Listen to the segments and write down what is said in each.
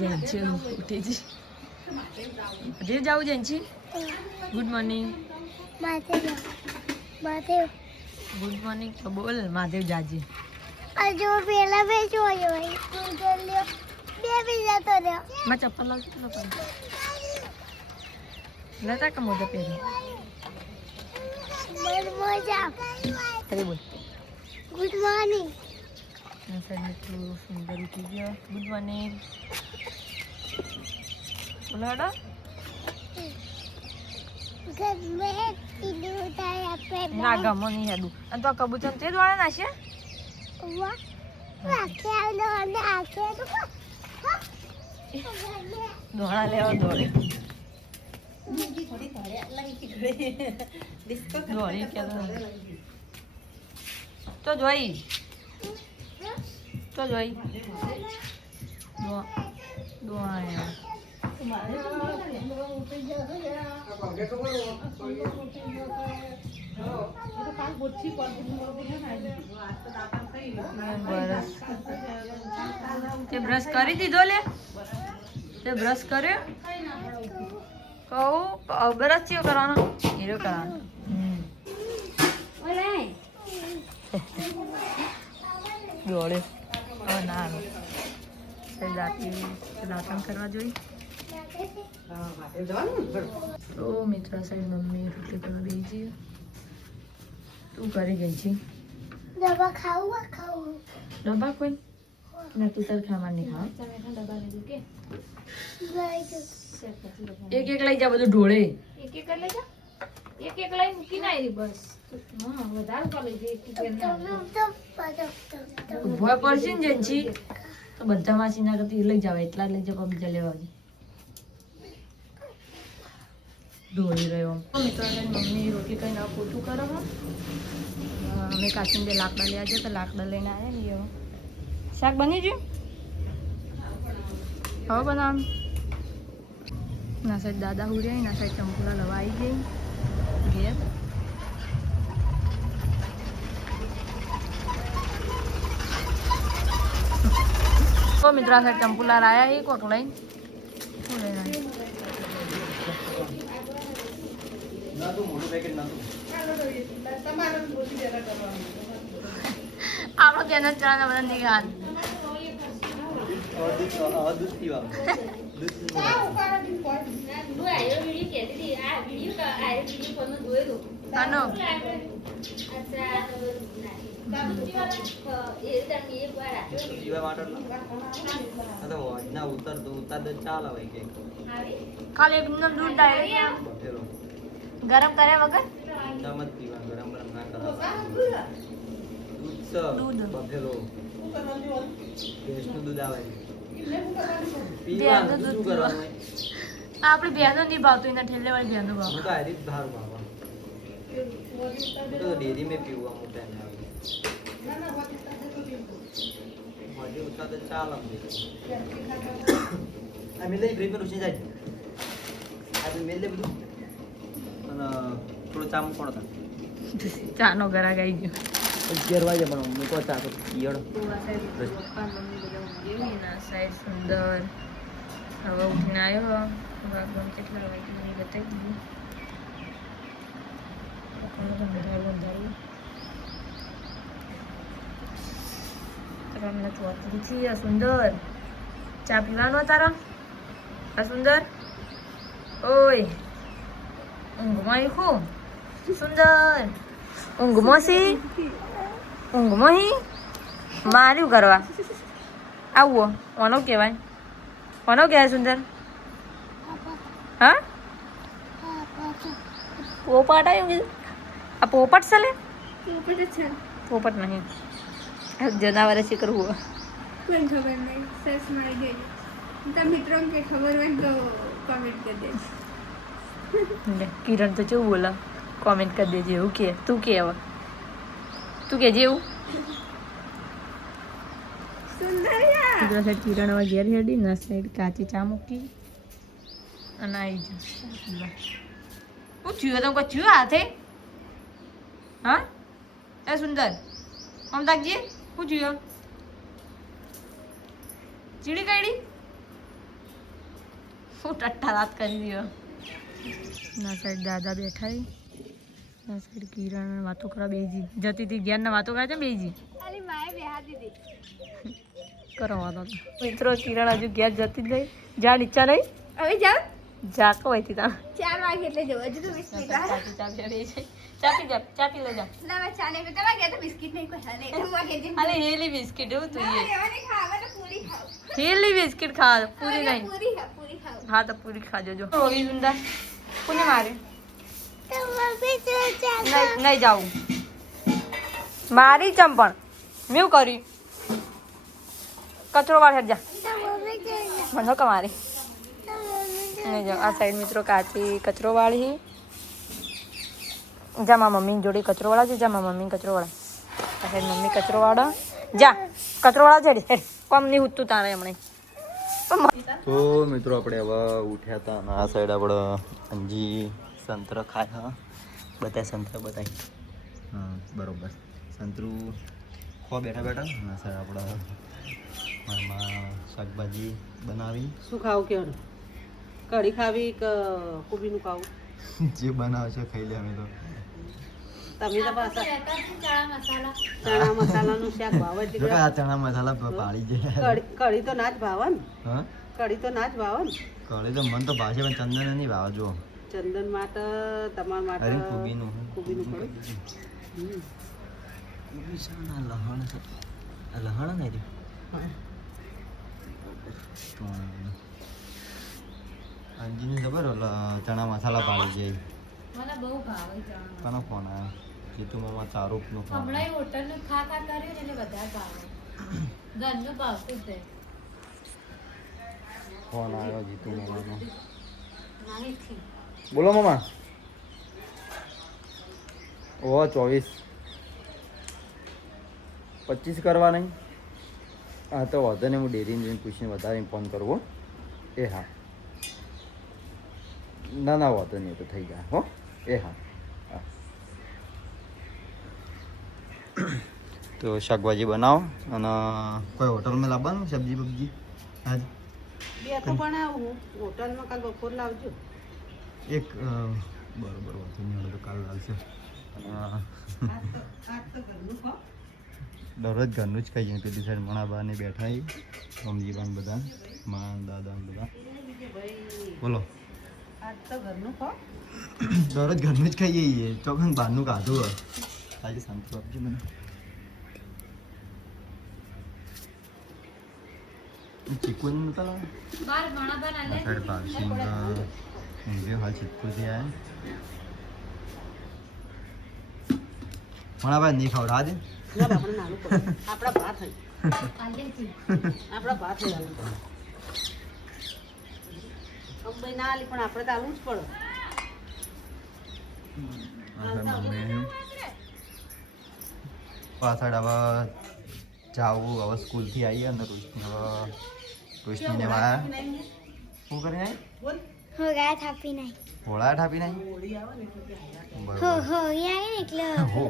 Gen Z ઉઠી છે. મહાદેવ જાવું Gen Z? Good morning. Good morning તો બોલ મહાદેવ જાજે. હજુ પેલા બે જોયો બે બીજા તો રહ્યો. માં ચપ્પલ લાવજો તો પણ લેતા કે મોઢે પહેરી. મજા. અરે બોલ. Good morning. એટલું સુંદર ઉઠી ગયો. Good morning. બોલો હેડો. ના ગમો નહીં હેડું. અને તો કબૂતર તે દોડા નાશે. દોડા લેવા દોડે. દોડી કે તો જોઈ તો જોઈ તે બ્રશ કરી દીધો લે તે બ્રશ કર્યો કહું બ્રશ ચેવો કરવાનો હીરો કરવાનો દોડે હવે ના આવે દાંતણ કરવા જોઈ તો મિત્ર સાહેબ મમ્મી રોટલી કરવા બેસી છે તું કરી ગઈ છે ડબ્બા ખાવું ડબ્બા કોઈ ના તું તાર ખાવા નહીં ખાવ એક એક લઈ જા બધું ઢોળે એક એક લઈ જા એક એક લઈ મૂકી ના આવી બસ હા વધારે કરી દે એક એક ભોય પડશે ને જેન્સી તો બધા માસી ના કરતી લઈ જાવ એટલા લઈ જાવ બીજા લેવા આવજે ઢોળી રહ્યો મિત્રો મમ્મી રોટલી કઈ ના પોતું કરો અમે કાચીને લાકડા લેવા જતા લાકડા લઈને આવ્યા ને શાક બની ગયું હવે બનાવ ના સાઈડ દાદા હુર્યા ના સાઈડ ચંપુલા લવા આવી ગઈ ઘેર તો મિત્રો આ સાઈડ ચંપુલા આવ્યા એ કોક લઈને શું લઈને આપણો ચેનલ ચલાવવા બધા નિકાલ ખાલી એકદમ દૂધ ડાયરેક્ટ ગરમ કર્યા વગર દૂધ આપડે ભેનો નહીં ભાવતું એના ઠેલે વાળી ભેનો ભાવ डेयरी में पीऊंगा मोटा मजे उतना तो चाल हम मिले फ्री पर उसे जाए आज मिले બધું અને થોડો ચા મૂકવાનો હતા ચાનો ગરા ગઈ ગયો 11 વાગે પણ મૂકો ચા તો ઈયળ સાઈડ સુંદર હવે ઉઠીને આવ્યો ભગવાન કેટલા વાગે મને બતાવી દીધું સુંદર ચા પીવાનો તારો આ સુંદર ઓય ઊંઘમાં ખું સુંદર ઊંઘમાં સી ઊંઘમાં હી માર્યું કરવા આવો કોનો કહેવાય કોનો કહેવાય સુંદર હા પોપટ આવ્યું કીધું આ પોપટ છે લે પોપટ નહીં જનાવરે છે કરવું કોઈ ખબર નહીં સર્ચ મારી ગઈ તો મિત્રો કે ખબર હોય તો કોમેન્ટ કરી દેજો કિરણ તો કેવું બોલા કોમેન્ટ કરી દેજે એવું કે તું કે હવે તું કે જેવું સુંદરિયા કિરણ હવે ઘેર હેડી ના સાઈડ કાચી ચા મૂકી અને આવી જાઉં હું થયું તમે કોઈ થયું હાથે હા એ સુંદર આમ તાકજી શું થયું ચીડી કાઢી હું ટટ્ટા રાત કરી દીધો ના સાઈડ દાદા બેઠા ના સાઈડ કિરણ વાતો કરવા બેજી જતી હતી જ્ઞાનના વાતો કરે છે બેજી અરે માએ બેહા દીધી કરો વાતો મિત્રો કિરણ હજુ ઘેર જતી જ નહીં જા નીચા નહીં હવે જાવ જા કોઈ થી તા 4 વાગે એટલે જવું હજુ તો બિસ્કિટ ચાપી લે જા ના મેં ચાને મેં તમારે ગયા તો બિસ્કિટ નહીં કોઈ હાલે હું વાગે જઈને અરે હેલી બિસ્કિટ એવું તું એ એવાની ખાવા તો પૂરી ખાવ હેલી બિસ્કિટ ખા પૂરી નહીં પૂરી ખાવ હા તો પૂરી ખાજો જો રોવી દુંડા કોને મારે તો મમ્મી તો ચાલો નહીં જાઉં મારી ચંપણ મેં કરી કચરો વાળ હેડ જા તો મમ્મી તો મને કમારી મમ્મી નહીં જાઓ આ સાઈડ મિત્રો કાચી કચરો વાળી જા મારા મમ્મી જોડે કચરો વાળા છે જા મારા મમ્મી કચરો વાળા આ સાઈડ મમ્મી કચરો વાળા જા કચરો વાળા છે હેડ કોમ નહીં ઉઠતું તારે હમણે તો મિત્રો આપણે હવે ઉઠ્યા હતા અને આ સાઈડ આપણે અંજી સંતરા ખાય હા બધા સંતરા બતાવી હા બરોબર સંતરું ખો બેઠા બેઠા અને આ સાઈડ આપણે મારમાં શાકભાજી બનાવી શું ખાવું કેવું કઢી ખાવી કે કોબીનું ખાવું જે બનાવે છે ખાઈ લે અમે તો તમે તો પાછા ચણા મસાલાનું શાક ભાવે જ જો કે આ ચણા મસાલા પાડી જાય કઢી તો ના જ ભાવે ને હા કઢી તો ના જ ભાવે ને કળી તો મન તો ભાષે પણ ચંદન નહીં ભાવે જો ચંદન માટે તમારા માટે અરે કોબીનું કોબીનું કઢી કોબી છે ને લહણ છે આ લહણ નહીં રે અંજીની ખબર ચણા મસાલા પાડી જાય મને બહુ ભાવે ચણા કોનો ફોન આવ્યો જીતુ મામા ચારૂપનો ફોન હમણાં હોટલનું ખા કર્યું ને એટલે વધારે ભાવે ઘરનું ભાવતું જ ફોન આવ્યો જીતુ મામાનો બોલો મામા ઓ 24 કરવા નહીં હા તો વાંધો નહીં હું ડેરીને જઈને પૂછીને વધારે ફોન કરવો એ હા ના ના વાંધો નહીં તો થઈ જાય હો એ હા હા તો શાકભાજી બનાવો અને કોઈ હોટલમાં લાવવાનું સબ્જી બબ્જી આજ બે તો બનાવું હોટલમાં કાલ બપોર લાવજો એક બરોબર વાંધો નહીં હવે તો કાલ લાવશે આજ તો ઘરનું ખાઓ દરરોજ ઘરનું જ ખાઈએ પેલી સાઈડ મણાબા ને બેઠા મમ્મીબાન બધા મા દાદા બધા બોલો આજ તો ઘરનું ખાઓ દરરોજ ઘરનું જ ખાઈએ ચોકન બહારનું ખાધું હોય આજે શાંતિ આપજો મને ચીકુ નતા લાવે બાર ભણા બના લે સાઈડ ભાવસિંગ ઊંઘે હાલ ચીકુથી આવે મણાબા નહીં ખવડા દે ના આપણે નાનું પડે આપણા ભાત થઈ આલેથી આપણા ભાત થઈ આલું પડે અંબાઈ ના આલી પણ આપણે તો આલું જ પડે પાછળ હવે જાવું હવે સ્કૂલથી આવીએ અને રોશની હવે રોશનીને વાયા શું કરીને આવી બોલ હો ગાય થાપી નહીં હોળા ઠાપી નહીં હોળી આવે ને એટલે ત્યાં હો હો યાર એટલે હો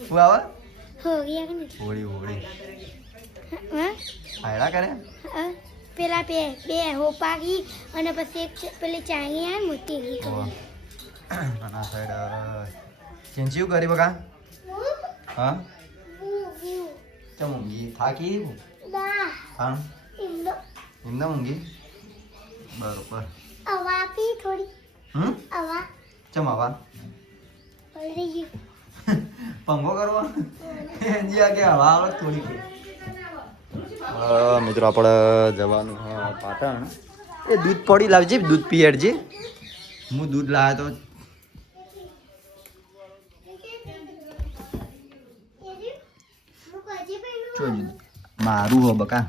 શું આવે હો યાર ને હોળી હોળી હા હાયડા કરે પેલા બે હો પાકી અને પછી એક પેલી ચાંગી આવે મોટી એવી અને આ સાઈડ ચેન્જીવ કરી બકા હા ચમ ઊંઘી થાકી દા હા ઇન્દો એમને ઊંઘી બરોબર અવા પી થોડી અવા ચમ આવા ઓલરેડી ગયું પંગો કરવા જીયા કે હવા આવે થોડી મિત્રો આપણે જવાનું હા પાટણ એ દૂધ પડી લાવજે દૂધ પી હેડજે હું દૂધ લાવ્યો તો મારું હો બકા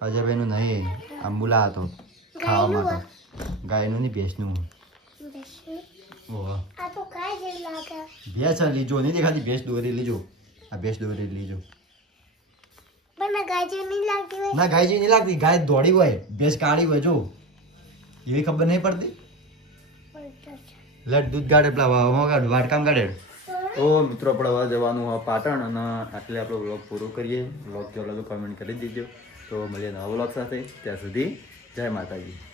અજયભાઈ નું નહીં આંબુલા હતો ખાવા માટે ગાયનું નહીં ભેંસનું ઓહો આ તો કાય જેવું લાગે ભેંસ લીજો નહીં દેખાતી ભેંસ દોરી લીજો આ ભેંસ દોરી લીજો પણ ગાય જેવું નહીં લાગતી હોય ના ગાય જેવી નહીં લાગતી ગાય દોડી હોય ભેંસ કાળી હોય જો એવી ખબર નહીં પડતી લટ દૂધ ગાડે પેલા વાટકામ ગાડે તો મિત્રો આપણે હવે જવાનું હોય પાટણ અને આટલે આપણો વ્લોગ પૂરો કરીએ. વ્લોગ જો લાગે કમેન્ટ કરી દીજો. તો મળીએ નવા વ્લોગ સાથે. ત્યાં સુધી જય માતાજી.